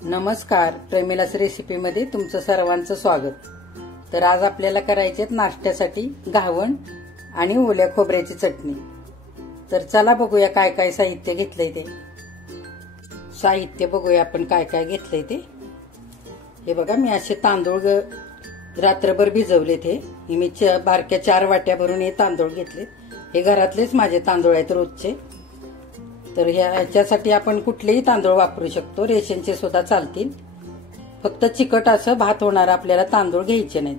नमस्कार, प्रेमिलास रेसिपीमध्ये तुमचं सर्वांचं स्वागत। तर आज आपल्याला करायचे नाश्त्यासाठी घावण आणि ओल्या खोबऱ्याची चटणी। तर चला बघूया काय काय साहित्य घेतलंय ते। साहित्य बघूया आपण काय काय घेतलंय ते। हे बघा, मी असे तांदूळ रात्रभर भिजवलेत। हे मी बारक्या 4 वाट्या भरून हे तांदूळ घेतले। हे घरातलेच माझे तांदूळ आहेत रोजचे। तर ह्याच्यासाठी आपण कुठलेही तांदूळ वापरू शकतो, रेशनचे सुद्धा चालतील। फक्त चिकट असं भात होणार आपल्याला तांदूळ घ्यायचे नाहीत।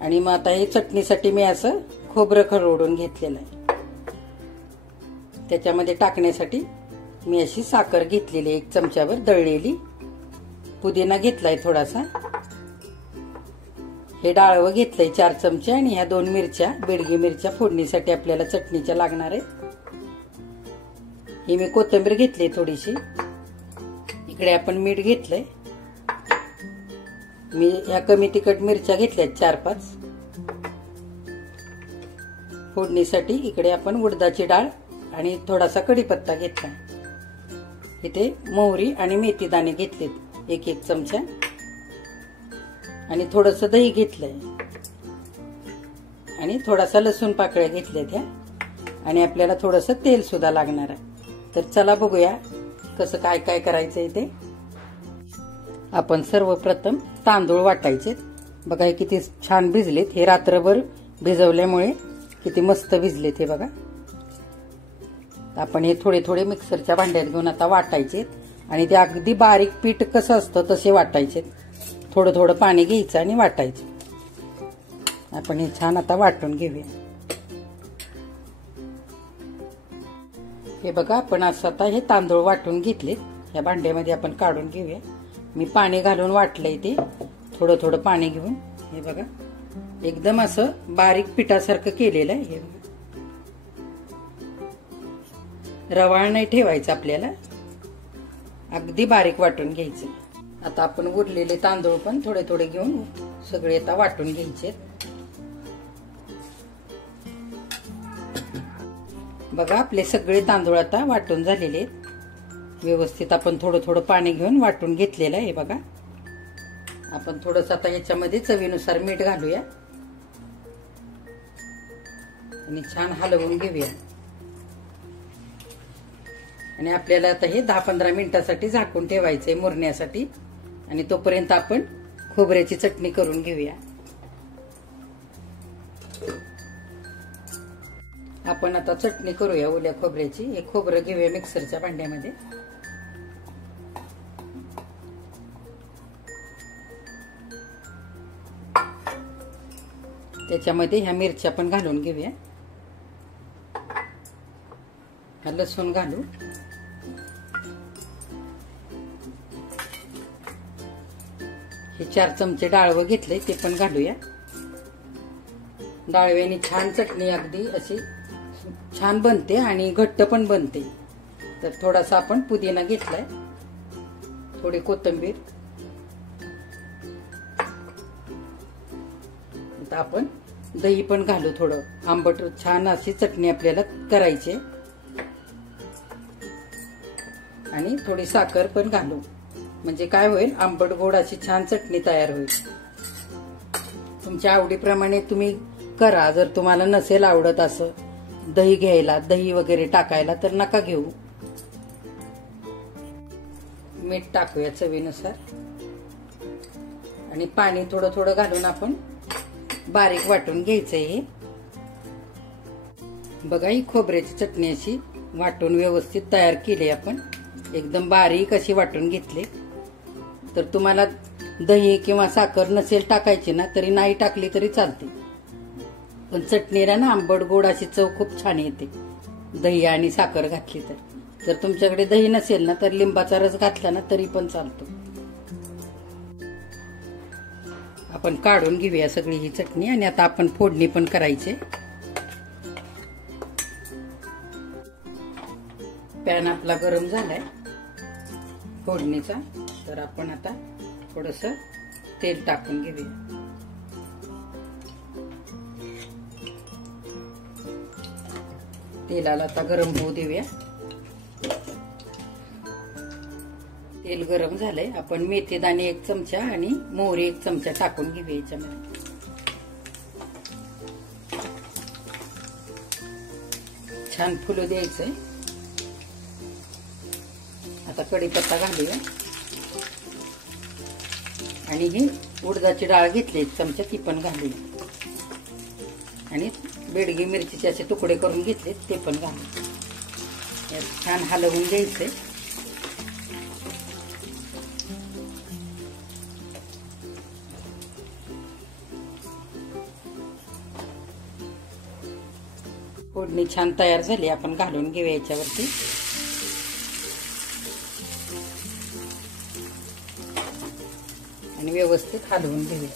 आणि मग आता हे चटणीसाठी मी असं खोबरं खरवडून घेतलेलं आहे। त्याच्यामध्ये टाकण्यासाठी मी अशी साखर घेतलेली 1 चमचाभर दळलेली, पुदिना घेतलाय थोडासा, हे डाळवं घेतलंय 4 चमचे आणि ह्या 2 मिरच्या, बेडगी मिरच्या फोडणीसाठी आपल्याला चटणीच्या लागणार आहेत। ही मी कोथिंबीर घेतली थोडीशी। इकडे आपण मीठ घेतलंय, मी या कमी तिखट मिरच्या घेतल्या 4-5 फोडणीसाठी। इकडे आपण उडदाची डाळ आणि थोडासा कढीपत्ता घेतला। इथे मोहरी आणि मेथी दाणे घेतलेत 1-1 चमचा आणि थोडंसं दही घेतलंय आणि थोडासा लसूण पाकळ्या घेतल्या त्या आणि आपल्याला थोडंसं तेल सुद्धा लागणार आहे। तर चला बघूया कसं काय काय करायचंय ते। आपण सर्वप्रथम तांदूळ वाटायचे। बघा हे किती छान भिजलेत, हे रात्रभर भिजवल्यामुळे किती मस्त भिजलेत हे बघा। आपण हे थोडे थोडे मिक्सरच्या भांड्यात घेऊन आता वाटायचे आणि ते अगदी बारीक पीठ कसं असतं तसे वाटायचे। थोडं थोडं पाणी घ्यायचं आणि वाटायचं। आपण हे छान आता वाटून घेऊया। हे बघा, आपण असं आता हे तांदूळ वाटून घेतले, या भांड्यामध्ये आपण काढून घेऊया। मी पाणी घालून वाटलंय ते, थोडं थोडं पाणी घेऊन। हे बघा, एकदम असं बारीक पिठासारखं केलेलं आहे। हे बघा, रवाळ नाही ठेवायचं आपल्याला, अगदी बारीक वाटून घ्यायचं। आता आपण उरलेले तांदूळ पण थोडे थोडे घेऊन सगळे आता वाटून घ्यायचे। बघा, आपले सगळे तांदूळ आता वाटून झालेले आहेत व्यवस्थित। आपण थोडं थोडं पाणी घेऊन वाटून घेतलेलं आहे। बघा, आपण थोडंसं आता याच्यामध्ये चवीनुसार मीठ घालूया आणि छान हलवून घेऊया। आणि आपल्याला आता हे 10-15 मिनिटासाठी झाकून ठेवायचंय मुरण्यासाठी आणि तोपर्यंत आपण खोबऱ्याची चटणी करून घेऊया। आपण आता चटणी करूया ओल्या खोबऱ्याची। हे खोबरं घेऊया मिक्सरच्या भांड्यामध्ये। त्याच्यामध्ये ह्या मिरच्या पण घालून घेऊया, लसूण घालू, हे 4 चमचे डाळवं घेतले ते पण घालूया। डाळव्याने छान चटणी अगदी अशी छान बनते आणि घट्ट पण बनते। तर थोडासा आपण पुदिना घेतलाय, थोडी कोथिंबीर, आता आपण दही पण घालू, थोडं आंबट छान अशी चटणी आपल्याला करायची आणि थोडी साखर पण घालू, म्हणजे काय होईल, आंबट गोड अशी छान चटणी तयार होईल। तुमच्या आवडीप्रमाणे तुम्ही करा। जर तुम्हाला नसेल आवडत असं दही घ्यायला, दही वगैरे टाकायला, तर नका घेऊ। मीठ टाकूया चवीनुसार आणि पाणी थोडं थोडं घालून आपण बारीक वाटून घ्यायचंय हे। बघा, ही खोबऱ्याची चटणी अशी वाटून व्यवस्थित तयार केली आपण, एकदम बारीक अशी वाटून घेतली। तर तुम्हाला दही किंवा साखर नसेल टाकायची ना, तरी नाही टाकली तरी चालते, पण चटणीला ना आंबट गोड अशी चव खूप छान येते दही आणि साखर घातली तर। जर तुमच्याकडे दही नसेल ना, तर लिंबाचा रस घातला ना तरी पण चालतो। आपण काढून घेऊया सगळी ही चटणी आणि आता आपण फोडणी पण करायची। पॅन आपला गरम झालाय फोडणीचा, तर आपण आता थोडंसं तेल टाकून घेऊया। तेलाला आता गरम होऊ देऊया। तेल गरम झालंय. आपण मेथीदाणे 1 चमचा आणि मोहरी 1 चमचा टाकून घेऊया याच्यामध्ये. छान फुलं द्यायचंय. आता कढीपत्ता घालूया आणि ही उडदाची डाळ घेतली 1 चमचा, ती पण घालूया आणि बेडगी मिरचीचे असे तुकडे करून घेतले ते पण घालूया. यात छान हलवून घ्यायचंय. फोडणी छान तयार झाली. आपण घालून घेऊया याच्यावरती. आणि व्यवस्थित हलवून घेऊया.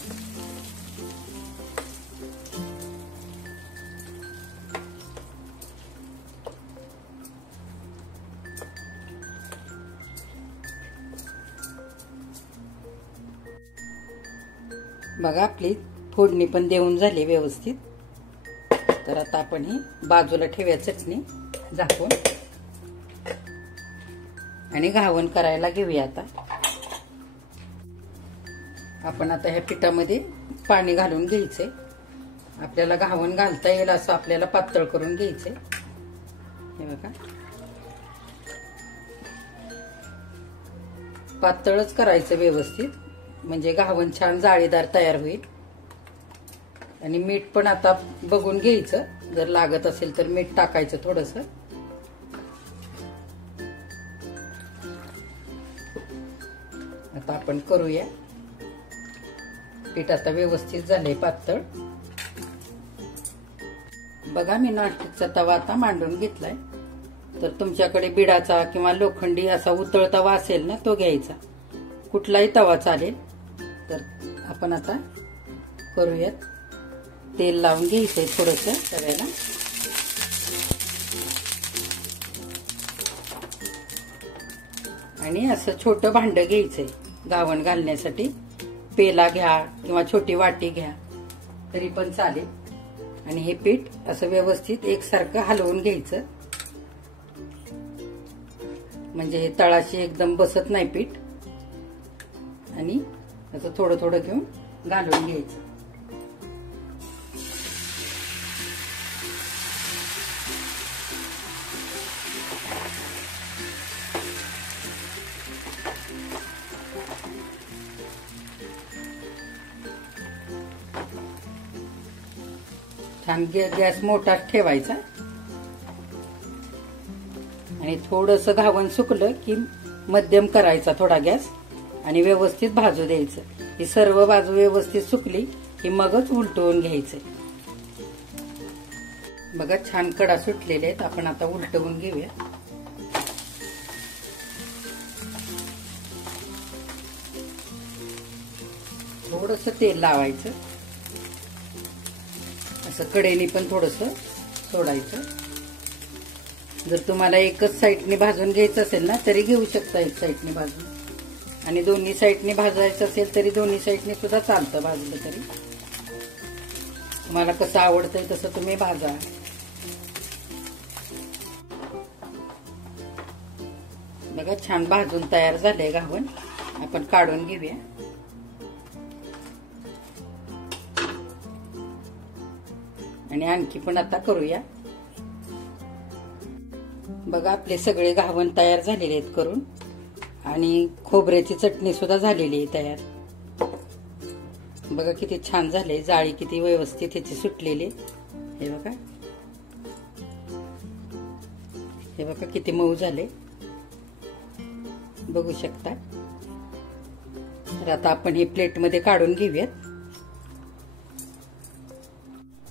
बघा आपली फोडणी पण देऊन झाली व्यवस्थित. तर आता आपण ही बाजूला ठेवूया चटणी झाकून आणि घावण करायला घेऊया. आता आपण आता ह्या पिठामध्ये पाणी घालून घ्यायचंय. आपल्याला घावण घालता येईल असं आपल्याला पातळ करून घ्यायचंय. हे बघा पातळच करायचं व्यवस्थित, म्हणजे घावण छान जाळीदार तयार होईल. आणि मीठ पण आता बघून घ्यायचं, जर लागत असेल तर मीठ टाकायचं थोडंसं. आता आपण करूया. पीठ आता व्यवस्थित झालंय पातळ. बघा मी नॉनस्टिकचा तवा आता मांडून घेतलाय. तर तुमच्याकडे बिडाचा किंवा लोखंडी असा उतळ तवा असेल ना तो घ्यायचा, कुठलाही तवा चालेल. तर आपण आता करूयात. तेल लावून घ्यायचंय थोडंसं तव्याला. आणि असं छोटं भांड घ्यायचंय घावण घालण्यासाठी. पेला घ्या किंवा छोटी वाटी घ्या तरी पण चालेल. आणि हे पीठ असं व्यवस्थित एकसारखं हलवून घ्यायचं, म्हणजे हे तळाशी एकदम बसत नाही पीठ. आणि असं थोडं थोडं घेऊन घालून घ्यायचं. छान गॅस मोठा ठेवायचा. आणि थोडंसं घावण सुकलं की मध्यम करायचा थोडा गॅस आणि व्यवस्थित भाजू द्यायचं. ही सर्व बाजू व्यवस्थित सुकली की मगच उलटवून घ्यायचं. बघा छान कडा सुटलेले आहेत. आपण आता उलटवून घेऊया. थोडंसं तेल लावायचं, असं कडेने पण थोडंसं सोडायचं. जर तुम्हाला एकच साईडने भाजून घ्यायचं असेल ना तरी घेऊ शकता एक साईडने भाजून. आणि दोन्ही साईडने भाजायचं असेल तरी दोन्ही साईडने सुद्धा चालतं भाजलं तरी. तुम्हाला कसं आवडतंय तसं तुम्ही भाजा. बघा छान भाजून तयार झालंय घावण. आपण काढून घेऊया. आणि आणखी पण आता करूया. बघा आपले सगळे घावण तयार झालेले आहेत करून. आणि खोबऱ्याची चटणी सुद्धा झालेली आहे तयार. बघा किती छान झाले. जाळी किती व्यवस्थित ह्याची सुटलेली. हे बघा, हे बघा किती मऊ झाले, बघू शकता. तर आता आपण हे प्लेटमध्ये काढून घेऊयात.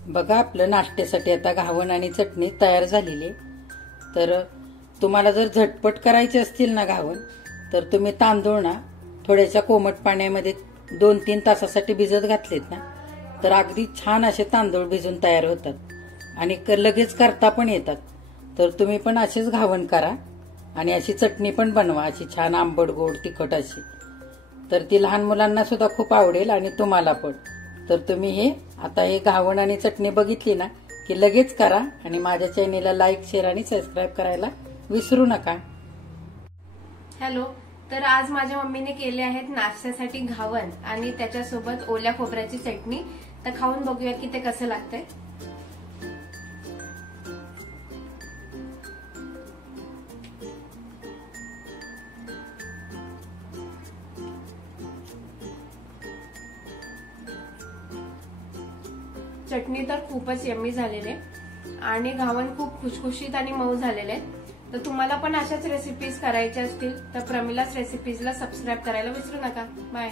बघा आपलं नाश्त्यासाठी आता घावण आणि चटणी तयार झालेली. तर तुम्हाला जर झटपट करायचे असतील ना घावण, तर तुम्ही तांदूळ ना थोड्याशा कोमट पाण्यामध्ये 2-3 तासासाठी भिजत घातलेत ना, तर अगदी छान असे तांदूळ भिजून तयार होतात आणि लगेच करता पण येतात. तर तुम्ही पण असेच घावण करा आणि अशी चटणी पण बनवा, अशी छान आंबट गोड तिखट अशी. तर ती लहान मुलांना सुद्धा खूप आवडेल आणि तुम्हाला पण. तर तुम्ही हे घावण आणि चटणी बघितली ना की लगेच करा. आणि माझ्या चॅनेलला लाईक, शेअर आणि सबस्क्राईब करायला विसरू नका. हॅलो, तर आज माझ्या मम्मीने केले आहेत नाश्त्यासाठी घावण आणि त्याच्यासोबत ओल्या खोबऱ्याची चटणी. तर खाऊन बघूया की ते कसं लागतंय. चटणी तर खूपच यम्मी झालेले आणि घावण खूप खुशखुशीत आणि मऊ झालेले. तर तुम्हाला पण अशाच रेसिपीज करायच्या असतील तर प्रमिलास रेसिपीजला सबस्क्राईब करायला विसरू नका. बाय.